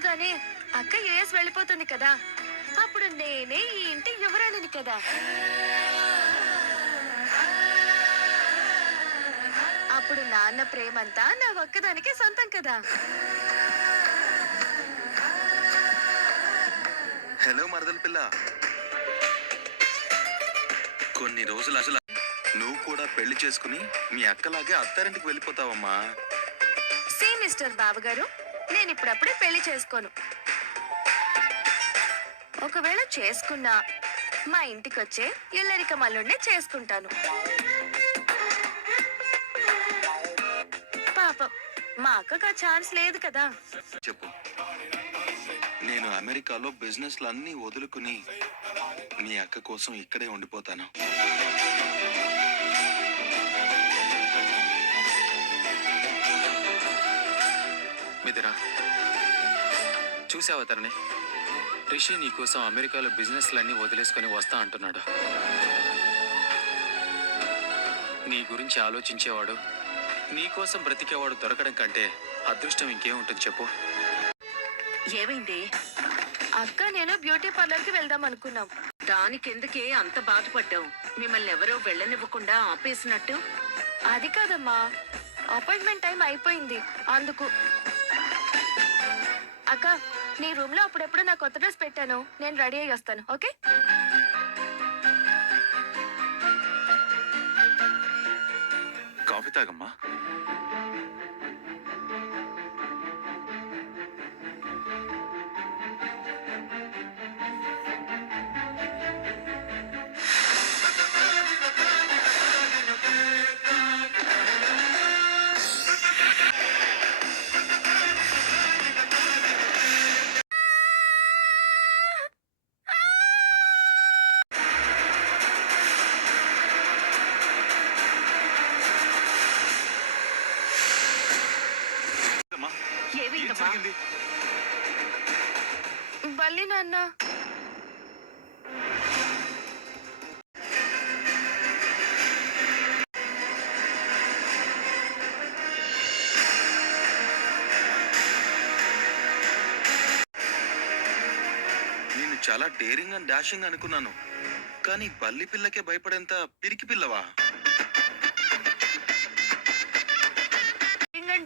అయిపోగానే అక్క యుఎస్ వెళ్ళిపోతుంది కదా, అప్పుడు నేనే ఈ ఇంటి యువరాణిని కదా. అప్పుడు నాన్న ప్రేమంతా నా ఒక్కదానికి సొంతం కదా. హలో మరదల పిల్ల, కొన్ని రోజులు అసలు నువ్వు కూడా పెళ్లి చేసుకుని మీ అక్కలాగే అత్తారింటికి వెళ్ళిపోతావమ్మా. సి మిస్టర్ బావగారు, నేను ఇప్పుడప్పుడే పెళ్లి చేసుకోను. ఒకవేళ చేసుకున్నా మా ఇంటికి వచ్చే ఇల్లరిక మల్లుండే చేసుకుంటాను. పాపం మా అక్కకు ఆ ఛాన్స్ లేదు కదా. చెప్పు, నేను అమెరికాలో బిజినెస్లు అన్నీ వదులుకుని నీ అక్క కోసం ఇక్కడే ఉండిపోతాను. మిదిరా, చూసావా తరణి? రిషి నీకోసం అమెరికాలో బిజినెస్లన్నీ వదిలేసుకొని వస్తా అంటున్నాడు. నీ గురించి ఆలోచించేవాడు, నీకోసం బ్రతికేవాడు దొరకడం కంటే అదృష్టం ఇంకేముంటుంది చెప్పు. ఏమైంది? అక్క నేను బ్యూటీ పార్లర్ కి వెళ్దాం అనుకున్నాం. దానికెందుకే అంత బాధపడ్డావు? మిమ్మల్ని ఎవరో వెళ్ళనివ్వకుండా ఆపేసినట్టు. అది కాదమ్మా, అపాయింట్మెంట్ టైం అయిపోయింది అందుకు. అక్క, నీ రూమ్ లో అప్పుడెప్పుడు నా కొత్త డ్రెస్ పెట్టాను, నేను రెడీ అయ్యి వస్తాను. ఓకే? కాఫీ తాగమ్మా. బల్లి నాన్న, నేను చాలా డేరింగ్ అండ్ డాషింగ్ అనుకున్నాను, కానీ బల్లి పిల్లకే భయపడేంత పిరికి పిల్లవా?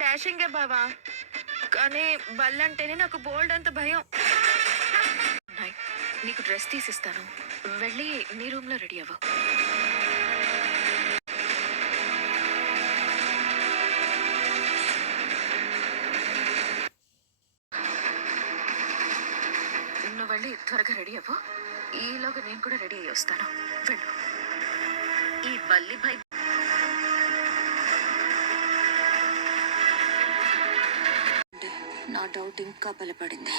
డాషింగే బావా, కానీ బల్లంటేనే నాకు బోల్డ్ అంత భయం. నీకు డ్రెస్ తీసిస్తాను, వెళ్ళి నీ రూమ్ లో రెడీ అవ్వు. నువ్వు వెళ్ళి త్వరగా రెడీ అవ్వు, ఈలోగా నేను కూడా రెడీ అయ్యి వస్తాను. వెళ్ళు. ఈ బల్లి భయ నా డౌట్ ఇంకా బలపడింది.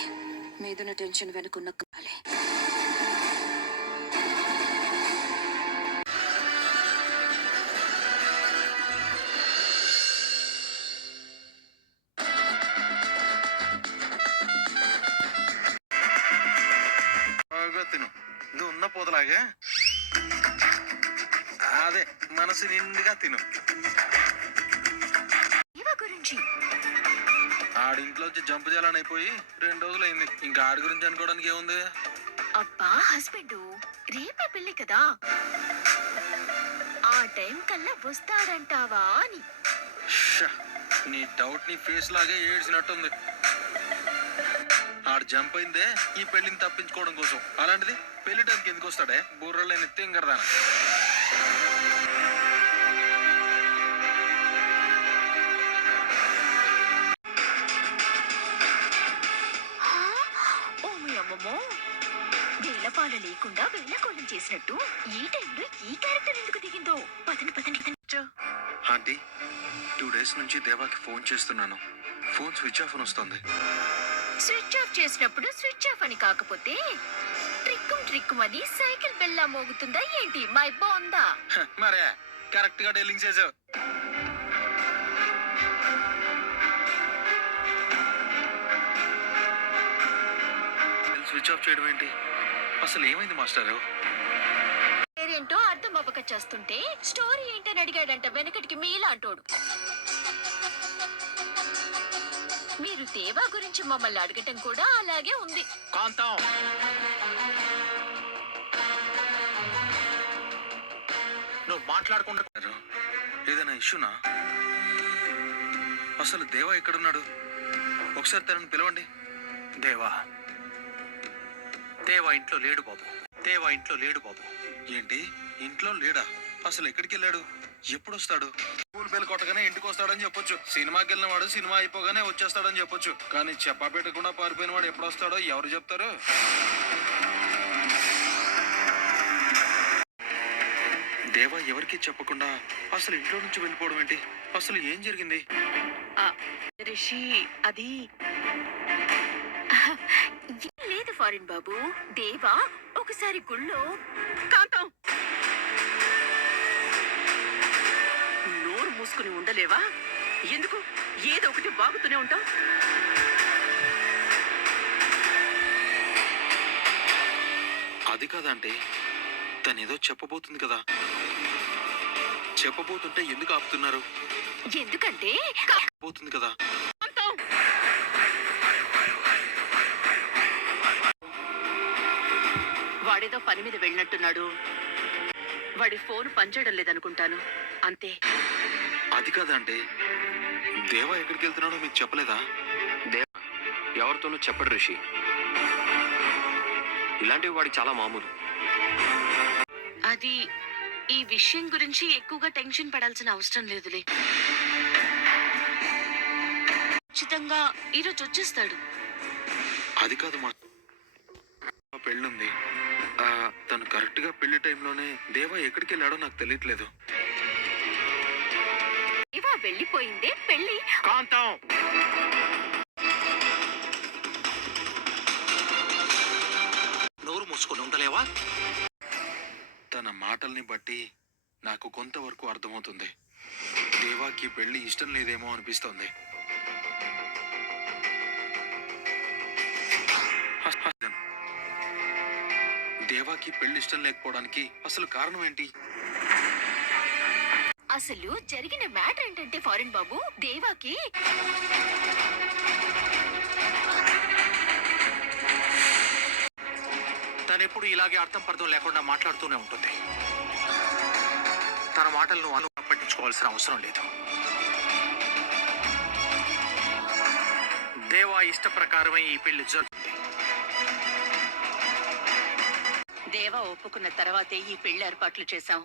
మీదున్న టెన్షన్ వెనుకున్న కాలే. తిను, నువ్వు ఉన్న పోతలాగే అదే మనసు నిండుగా తిను. గురించి ఆడింట్లోంచి జంపు చేయాలని అయిపోయి 2 రోజులైంది. ఇంకా ఆడి గురించి అనుకోవడానికి ఏముంది? అబ్బా హస్బెండ్, రేపే పెళ్లి కదా, ఆ టైం కల్లా వస్తాడంటావా అని. నీ డౌట్ నీ ఫేస్ లాగే ఏడ్చినట్టుంది. ఆడు జంప్ అయిందే ఈ పెళ్లిని తప్పించుకోవడం కోసం, అలాంటిది పెళ్లి టైంకి ఎందుకు వస్తాడే బుర్రలేని తింగరదాన. వేలపాల లేకుండా వేలకోళం చేసినట్టు ఈ టైంలో ఈ క్యారెక్టర్ ఎందుకు దిగిందో. పదండి పదండి. ఆంటీ, 2 days నుంచి దేవాకి ఫోన్ చేస్తున్నాను, ఫోన్ స్విచ్ ఆఫ్ అని వస్తుంది. స్విచ్ ఆఫ్ చేసినప్పుడు స్విచ్ ఆఫ్ అని కాకపోతే ట్రిక్కుం అని సైకిల్ బెల్లా మోగుతుందా ఏంటి? మై బాగుందా? మరే కరెక్ట్ గా డీలింగ్ చేసావు. స్విచ్ ఆఫ్ చేయడం ఏంటి? అసలు ఏమైంది మాస్టారు? పేరేంటో అర్థం అవ్వక చేస్తుంటే స్టోరీ ఏంటని అడిగాడంట వెనకటికి మీలా అంటోడు. మీరు దేవా గురించి మమ్మల్ని అడగటం కూడా అలాగే ఉంది. కాంతం, నువ్వు మాట్లాడకుండా ఏదైనా ఇష్యూనా? అసలు దేవా ఎక్కడున్నాడు? ఒకసారి తనని పిలవండి. దేవా దేవా ఇంట్లో లేడు బాబు. దేవా ఇంట్లో లేడు బాబు. ఏంటి, ఇంట్లో లేడా? అసలు ఎక్కడికి వెళ్ళాడు? ఎప్పుడు వస్తాడు? స్కూల్ బెల్ కొట్టగానే ఇంటికి వస్తాడని చెప్పొచ్చు. సినిమాకి వెళ్ళిన వాడు సినిమా అయిపోగానే వచ్చేస్తాడని చెప్పొచ్చు. కానీ చెప్పా పెట్టకుండా పారిపోయిన వాడు ఎప్పుడు వస్తాడో ఎవరు చెప్తారు? దేవా ఎవరికి చెప్పకుండా అసలు ఇంట్లో నుంచి వెళ్ళిపోవడం ఏంటి? అసలు ఏం జరిగింది? రిషి, అది ఏం లేదు ఫారిన్ బాబు. దేవా ఒకసారి గుళ్ళో కాంతం, నోరు మూసుకుని ఉండలేవా? ఎందుకు ఏదో ఒకటి బాగుతూనే ఉంటావు? అది కాదంటే తనేదో చెప్పబోతుంది కదా. చెప్పబోతుంటే ఎందుకు ఆపుతున్నారు? ఎందుకంటే పోతుంది కదా. వాడేదో పని మీద వెళ్ళినట్టున్నాడు. వాడి ఫోన్ పనిచేయడం లేదనుకుంటాను, అంతే. అది కాదంటే దేవా ఎక్కడికి వెళ్తున్నాడో మీకు చెప్పలేదా? ఎవరితోనూ చెప్పడు రిషి. ఇలాంటివి వాడికి చాలా మామూలు. అది ఈ విషయం గురించి ఎక్కువగా టెన్షన్ పడాల్సిన అవసరం లేదులే. ఖచ్చితంగా ఈరోజు వచ్చేస్తాడు. అది కాదు, మా పెళ్ళుంది. తను కరెక్ట్ గా పెళ్లి టైంలోనే దేవా ఎక్కడికి వెళ్ళాడో నాకు తెలియట్లేదు. దేవా వెళ్ళిపోయిందే పెళ్లి. కాంతం, నోరు మూసుకొని ఉండలేవా? తన మాటల్ని బట్టి నాకు కొంతవరకు అర్థమవుతుంది. దేవాకి పెళ్లి ఇష్టం లేదేమో అనిపిస్తోంది. దేవాకి పెళ్లి ఇష్టం లేకపోవడానికి అసలు కారణం ఏంటి? అసలు జరిగిన మ్యాటర్ ఏంటంటే ఫారిన్ బాబు, దేవాకి తనెప్పుడు ఇలాగే అర్థం పర్థం లేకుండా మాట్లాడుతూనే ఉంటుంది. తన మాటలను పట్టించుకోవాల్సిన అవసరం లేదు. దేవా ఇష్ట ప్రకారమే ఈ పెళ్లి జరుగుతుంది. దేవా ఒప్పుకున్న తర్వాతే ఈ పెళ్లి ఏర్పాట్లు చేశాం.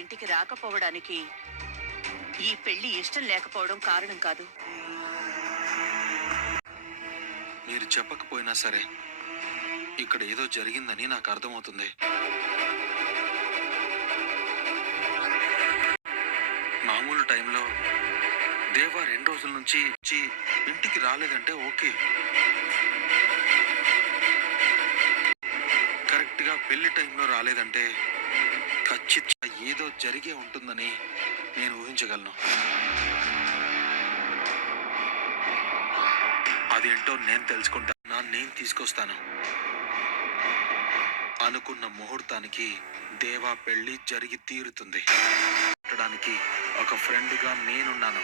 ఇంటికి రాకపోవడానికి ఈ పెళ్లి ఇష్టం లేకపోవడం కారణం కాదు. మీరు చెప్పకపోయినా సరే ఇక్కడ ఏదో జరిగిందని నాకు అర్థమవుతుంది. మామూలు టైంలో దేవా 2 రోజుల నుంచి ఇంటికి రాలేదంటే ఓకే. కరెక్ట్ గా పెళ్లి టైంలో రాలేదంటే ఖచ్చితంగా ఏదో జరిగే ఉంటుందని నేను ఊహించగలను. అదేంటో నేను తెలుసుకుంటాను. నేను తీసుకొస్తాను. అనుకున్న ముహూర్తానికి దేవా పెళ్లి జరిగి తీరుతుంది. పెట్టడానికి ఒక ఫ్రెండ్గా నేనున్నాను.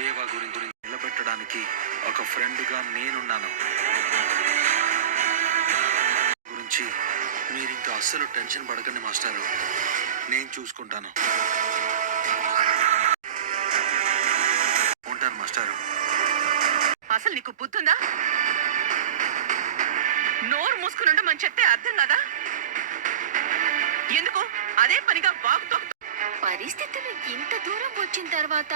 దేవా గురించి నిలబెట్టడానికి ఒక ఫ్రెండ్గా నేనున్నాను. గురించి మీరింకా అస్సలు టెన్షన్ పడకండి మాస్టారు. నేను చూసుకుంటాను. ఉంటాను మాస్టారు. అసలు నీకు బుద్ధుందా? నోరు మూసుకుని ఉండమని చెప్తే అర్థం కదా? ఎందుకు అదే పనిగా వాగుతూ పరిస్థితులు ఇంత దూరం వచ్చిన తర్వాత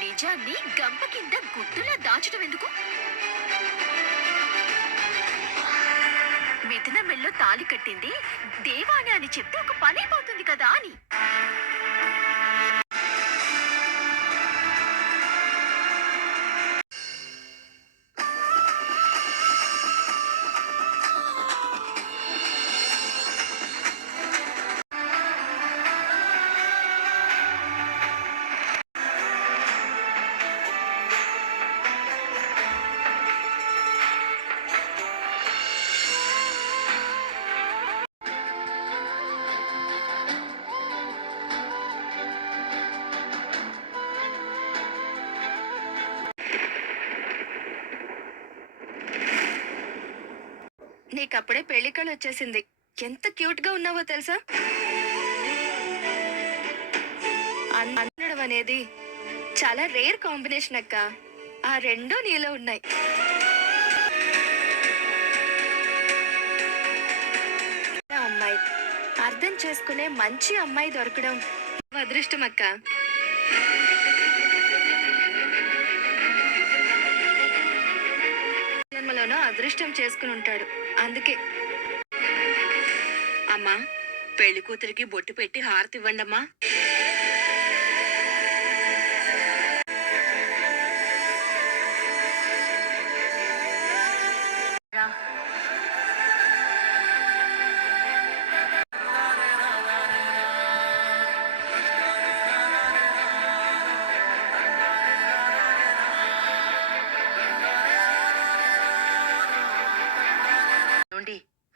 నిజాన్ని గంప కింద గుట్టులా దాచడం ఎందుకు? మిథున మెల్లో తాళి కట్టింది దేవాని అని చెప్తే ఒక పని అయిపోతుంది కదా అని. నీకప్పుడే పెళ్లి కళ వచ్చేసింది. ఎంత క్యూట్ గా ఉన్నావో తెలుసా? అందడం అనేది చాలా రేర్ కాంబినేషన్ అక్క. ఆ రెండూ నీలో ఉన్నాయి. అమ్మాయి అర్థం చేసుకునే మంచి అమ్మాయి దొరకడం అదృష్టం అక్క. జన్మలోనో అదృష్టం చేసుకుని ఉంటాడు. అందుకే అమ్మా, పెళ్లి కూతురికి బొట్టు పెట్టి హారతి ఇవ్వండమ్మా.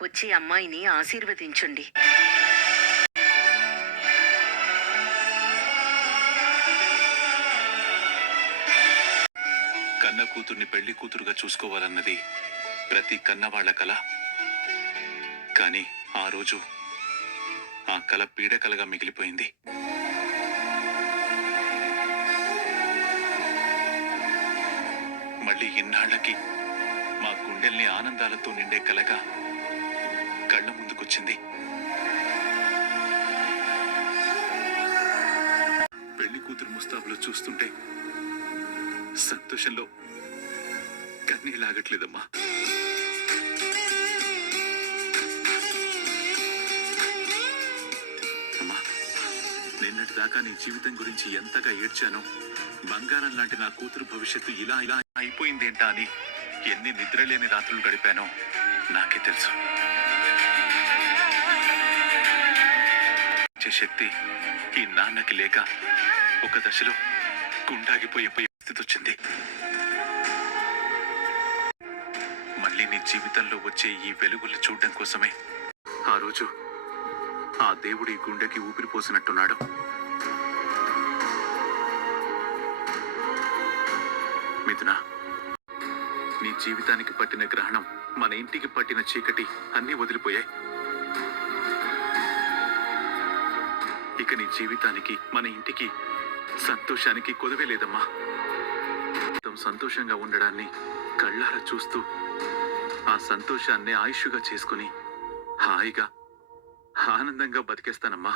వచ్చి అమ్మాయిని ఆశీర్వదించండి. కన్న కూతుర్ని పెళ్లి కూతురుగా చూసుకోవాలన్నది ప్రతి కన్నవాళ్ల కల. కానీ ఆ రోజు ఆ కల పీడకలగా మిగిలిపోయింది. మళ్ళీ ఇన్నాళ్లకి మా గుండెల్ని ఆనందాలతో నిండే కలగా కళ్ళ ముందుకొచ్చింది. పెళ్లి కూతురు ముస్తాబులో చూస్తుంటే సంతోషంలో కన్నీళ్ళాగట్లేదమ్మా. అమ్మా, నిన్నటిదాకా నీ జీవితం గురించి ఎంతగా ఏడ్చానో, బంగారం లాంటి నా కూతురు భవిష్యత్తు ఇలా ఇలా అయిపోయిందేంటా అని ఎన్ని నిద్రలేని రాత్రులు గడిపానో నాకే తెలుసు. శక్తి ఈ నాన్నకి లేక ఒక దశలో గుండాగిపోయే పరిస్థితి వచ్చింది. మళ్ళీ నీ జీవితంలో వచ్చే ఈ వెలుగులు చూడడం కోసమే ఆ రోజు ఆ దేవుడి గుండెకి ఊపిరి పోసినట్టున్నాడు. మిథున, నీ జీవితానికి పట్టిన గ్రహణం, మన ఇంటికి పట్టిన చీకటి అన్నీ వదిలిపోయాయి. ఇక నీ జీవితానికి, మన ఇంటికి, సంతోషానికి కొదవే లేదమ్మా. సంతోషంగా ఉండడాన్ని కళ్ళారా చూస్తూ ఆ సంతోషాన్ని ఆయుష్గా చేసుకుని హాయిగా ఆనందంగా బతికేస్తానమ్మా.